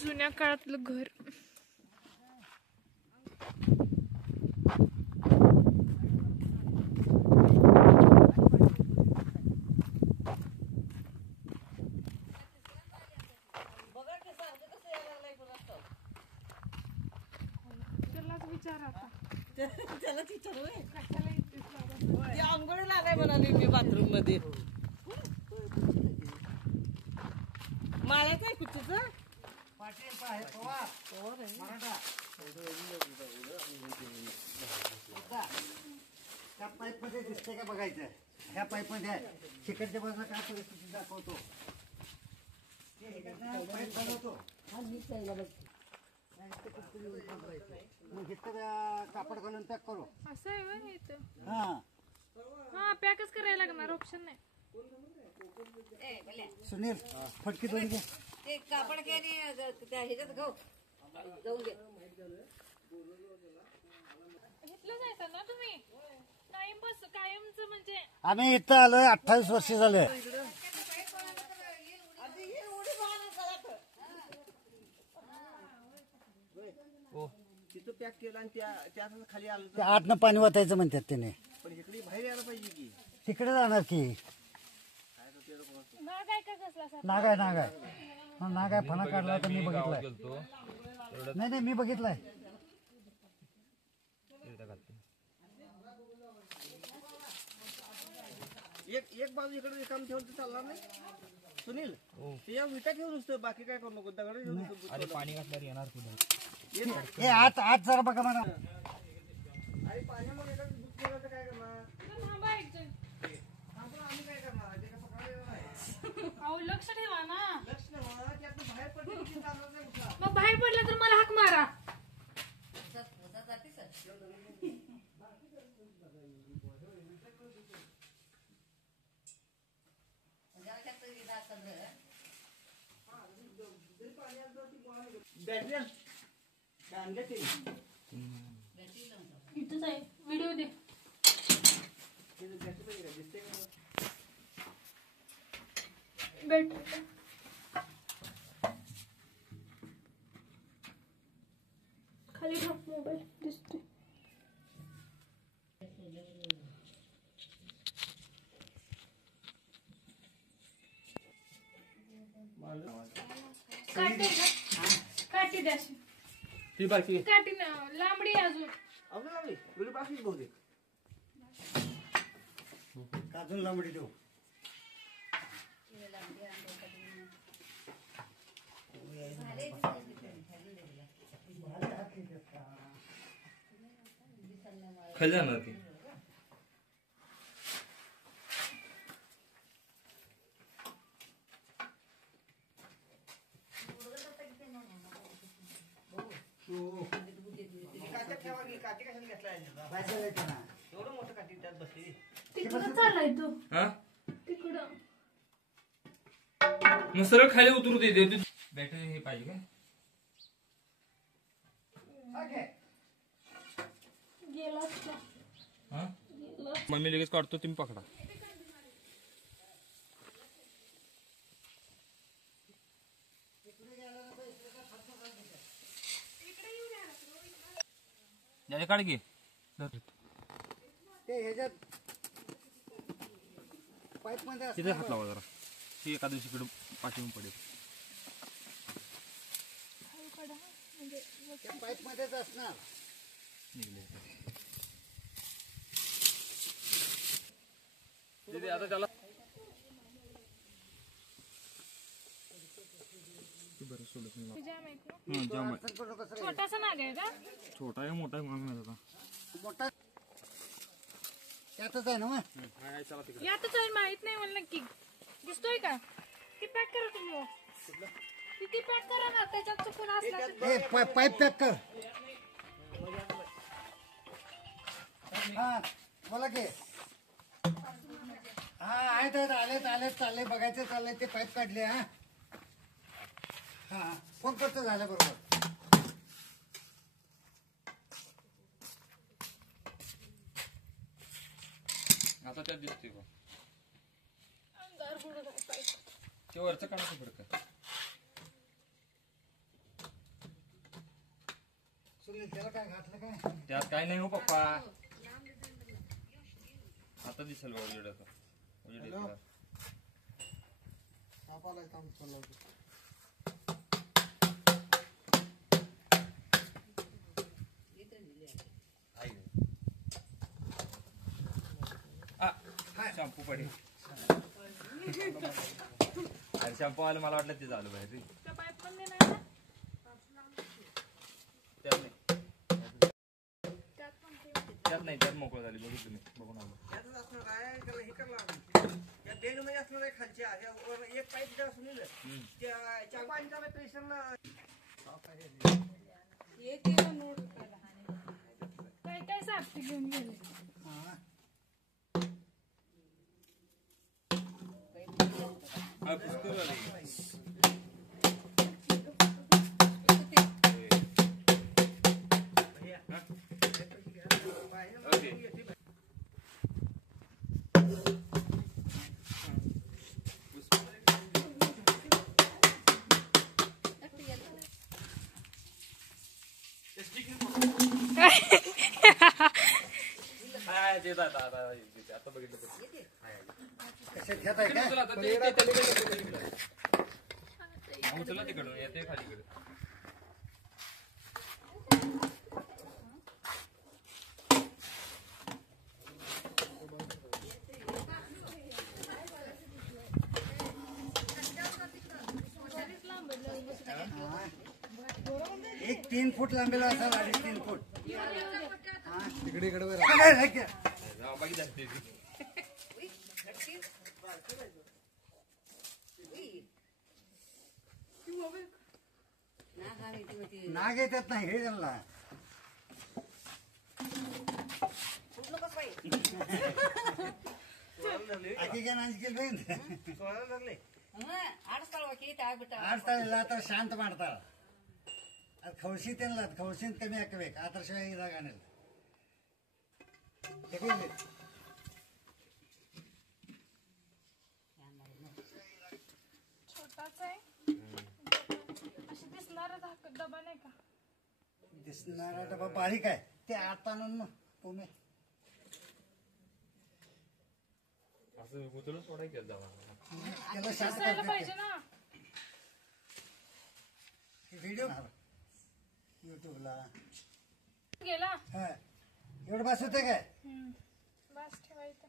जुन्या काळातलं घर. त्यालाच विचारू आंघोळ लागाय म्हणाली मी बाथरूम मध्ये. माळ्याच आहे कुठच त्या पाईप मध्ये दिसते का बघायचं. ह्या पाईप मध्ये तिकडच्या बाजूला काय परिस्थिती दाखवतो पाईप बनवतो. मग इथं कापड घालून पॅक करू. असं आहे बरं इथं. हा हा पॅकच करायला लागणार, ऑप्शन नाही. सुनील फटकी दोन घे. ते कापड घे आणि ह्याच्यात घाऊ जाऊन घे. घेतलं जायचं ना तुम्ही टाइमपास कायमच म्हणजे. आम्ही इथं आलोय 28 वर्ष झाले. तिथं पॅक केलं आणि त्या खाली आलं ते आतनं पाणी वाचायचं म्हणतात त्याने. पण इकडे बाहेर यायला पाहिजे की. तिकडे जाणार की. नाग आहे का कसला सर? नाग आहे नाग आहे नाग आहे. फणा काढला तर मी बघितलाय. नाही नाही मी बघितलाय. एक बाजू इकडे काम ठेवून तर चालणार नाही सुनील. या विटा घेऊन नुसतं बाकी काय करू नको. दगड घेऊन पाणी घातल्यावर येणार कुठे. आत आत जरा बघा मला. आणि पाण्यामध्ये बुक केलं तर काय करणार. आम्ही काय करणार ते काय पकडायला नाही. लक्ष ठेवा ना. लक्ष ठेवा की आता बाहेर पडलं की चालणार नाही कुठला. मग बाहेर पडलं तर मला हाक मारा. इथंच आहे व्हिडिओ दे. बॅटरी खाली ठेव. मोबाईल दिसतोय. काठी द्या. ती बाकी काठी ना लांबडी अजून. अजून लावली वेळी बाकीच बहुतेक. अजून लांबडी देऊ. खाली जाणार ती. काठी कशाला घेतला एवढं मोठं काठी त्यात बसली. तिकडं चाललाय तू. हा तिकडं मग सरळ खाली उतरू दे. बॅटरी हे पाहिजे काय. गेला. हा मम्मी लगेच काढतो तुम्ही पकडा. काढ घे. ते ह्याच्यात पाईप मध्ये तिथे हात लावा जरा. ती एका दिवशी इकडे पाठवून पडेल. पाईप मध्येच असणार. आता त्याला छोटासा नाग आहे का? छोटा आहे मोठा आहे मला मोठा त्यातच आहे ना मग. यातच आहे माहित नाही मला नक्की. दिसतोय का? ती पॅक करा तुम्ही. ती पॅक करा ना. त्याच्यात चुकून असला पाईप पॅक कर. हा बोला की. हा आहेत आलेत आलेत चालले बघायचं चाललंय. ते पाईप काढले. हा हा फोन करतो झाल्या बरोबर. आता त्यात दिसते का ते वरचं काढायचं फडक. सुनील त्याला काय घातलं काय त्यात काय नाही हो पप्पा. आता दिसेल बघा उजेड आता. उजेड येतो. सापाला काम चाललं शॅम्पू पडेल. अरे शॅम्पू आलं मला वाटलं ते झालं बाहेर रे. त्या पाईप पण देणार ना? त्यात नाही त्यात पण ते. त्यात नाही त्यात मोकळं झाली बघू तुम्ही बघून आलो. त्यातच असणार आहे त्याला हे करावं लागेल. या बेड मध्ये असणार आहे खालच्या या वर एक पाईप द्या सुनील त्या पाणीचा प्रेशरला येते का नोट काय काय सापटी घेऊन गेले. हा पुष्कळ आले. आता बघितलं कशात घेत आहे काय उचला तिकडून येते खालीकडे. एक 3 फूट लांबीला असा 3.5 फूट तिकडे बघितलं ते. नाग येतात नाही हे त्यांना आखी काय नाच केली सोळायला लागले. आठ ताळीला तर शांत मारतात खवशी त्यांना खवशीन कमी अकवेक आतरशिवाय जागा आणेल छोटाच आहे. अशी दिसणारा डबा नाही का? दिसणारा डबा बारीक आहे ते आत आणून तुम्ही असं उचलून सोडायचं जावा. त्याला शांत दिसायला पाहिजे ना. व्हिडिओ युट्यूबला गेला. हा एवढं बस होते काय बस ठेवायचं.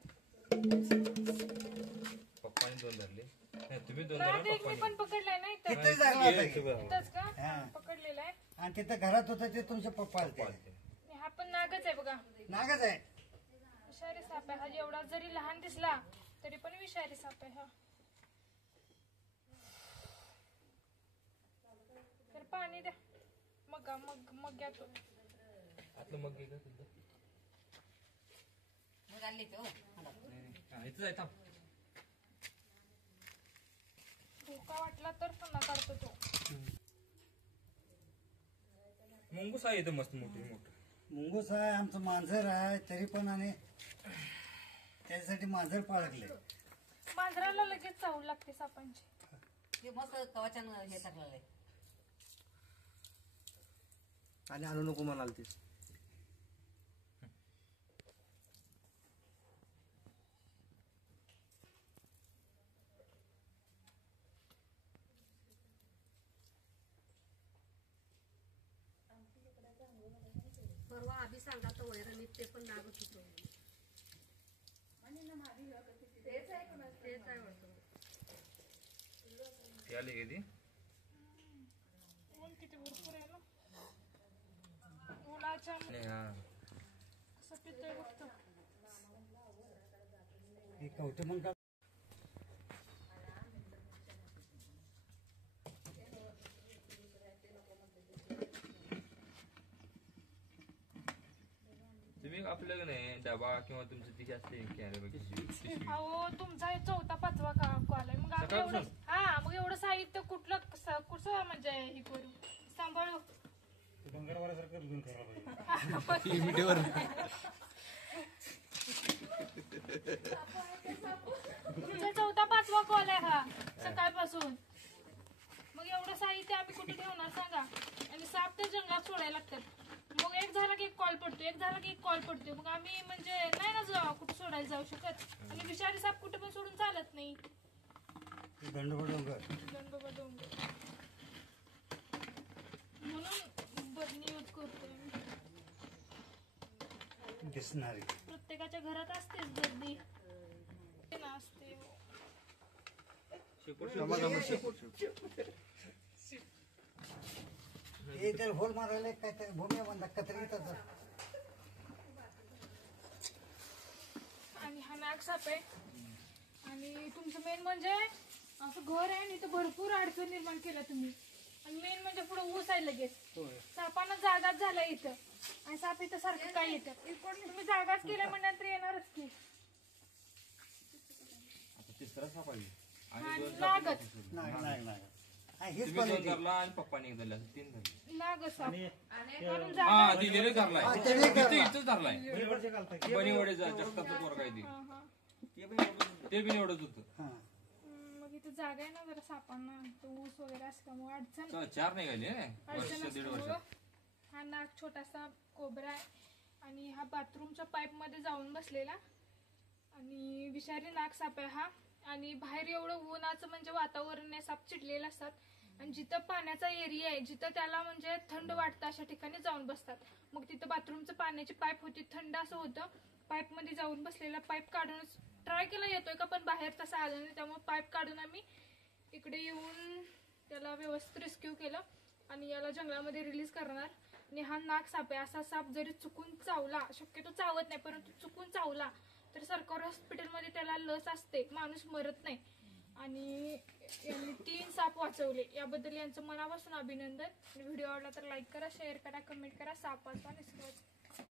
पप्पाने 2 धरले. नाही, तुम्ही 2 राहत धरले एक मी पण पकडलाय ना इथं. तिथे जागा होता की. इथंच का? हा. पकडलेला आहे. आणि तिथं घरात होतं ते तुमचे पप्पा आलते आणि हा पण नागच आहे बघा. नागच आहे विषारी साप आहे हा. एवढा जरी लहान दिसला तरी पण विषारी साप आहे हा. तर पाणी द्या. मग घ्या तो. आतलं मग घे का तुझं? इथंच आहे थांब. धोका वाटला तर पुन्हा काढतो तो. मुंगूस आहे इथं मस्त मोठं. मुंगूस आहे आमचं मांजर आहे तरी पण आणि त्याच्यासाठी मांजर पाळगले मांजराला लगेच चावू लागते सापांची. मस्त कवचान हे टाकलेलं आहे. आणि आणू नको म्हणाल ते. परवा आधी सांगा तर वैर मी ते पण नागत होतो. तेच आहे वाटतं. ते आली का ती? ऊन किती भरपूर आहे ना. उन्हाच्या नाही हा. असं पितोय बघतो. हे कवटे मग का तुम्ही आपलं नाही डबा किंवा तुमचं ती असते पिशवी. अहो तुमचा हे 4था 5वा कॉल आहे. मग आम्ही एवढं मग एवढं साहित्य कुठचं म्हणजे हे करू सांभाळू. तुमचा 4था 5वा कॉल आहे हा सकाळपासून. मग एवढं साहित्य आम्ही कुठे ठेवणार सांगा. आणि साप तर जंगलात सोडायला लागतात. होतो, एक झाला की एक कॉल पडतोय. मग आम्ही म्हणजे नाही ना कुठं सोडायला जाऊ शकत आणि विषारी साप कुठे पण सोडून चालत नाही. दंडोबा डोंगर दंडोबा डोंगर म्हणून बदली यूज करतोय मी. दिसणारी प्रत्येकाच्या घरात असतेच गर्दी असते. हे तर होल मारायला काय तर भूमी म्हणतात कतरी येतात. आणि हा नाग साप आहे. आणि तुमचं मेन म्हणजे असं घर आहे आणि इथं भरपूर अडचण निर्माण केला तुम्ही. आणि मेन म्हणजे पुढे ऊस आहे लगेच. सापानं जागाच झाला इथं आणि साप इथं सारखं काय येतं. तुम्ही जागाच केल्या म्हणल्यानंतर येणारच की. तिसरा साप आहे आणि नागच नाही हेच तुम्ही क्वालिटी. दोन धरला आणि पप्पाने एक धरला, असं 3 धरले. नाग साप म्हणून हा जागा. दिलेले धरलाय, त्याने इथंच धरलाय. बनीवडेचा जगतापचा पोरगा आहे हा, हा. ते बी निवडत होतं. हा. मग इथं जागा आहे ना जरा सापांना तो ऊस वगैरे असल्यामुळे अडचण 4 निघाले वर्ष अडचण 1.5 असल्यामुळं. वर्षात. हा नाग छोटासा कोबरा आहे आणि हा बाथरूमच्या पाईप मध्ये जाऊन बसलेला आणि विषारी नाग साप आहे हा. आणि बाहेर एवढं उन्हाचं म्हणजे वातावरण आहे, साप चिडलेले असतात आणि जिथं पाण्याचा एरिया आहे जिथं त्याला म्हणजे थंड वाटतं अशा ठिकाणी जाऊन बसतात. मग तिथं बाथरूमचं पाण्याची पाईप होती, थंड असं होतं. पाईप मध्ये जाऊन बसलेला, पाईप काढूनच ट्राय केला येतोय का पण बाहेर तसं आलं नाही. त्यामुळे पाईप काढून आम्ही इकडे येऊन त्याला व्यवस्थित रेस्क्यू केलं आणि याला जंगलामध्ये रिलीज करणार. आणि हा नाग साप आहे. असा साप जरी चुकून चावला, शक्यतो चावत नाही परंतु चुकून चावला तर सरकारी हॉस्पिटलमध्ये त्याला लस असते, माणूस मरत नाही. आणि यांनी 3 साप वाचवले, याबद्दल यांचं मनापासून अभिनंदन. व्हिडिओ आवडला तर लाईक करा, शेअर करा, कमेंट करा. साप वाचवा, निसर्ग वाचवा.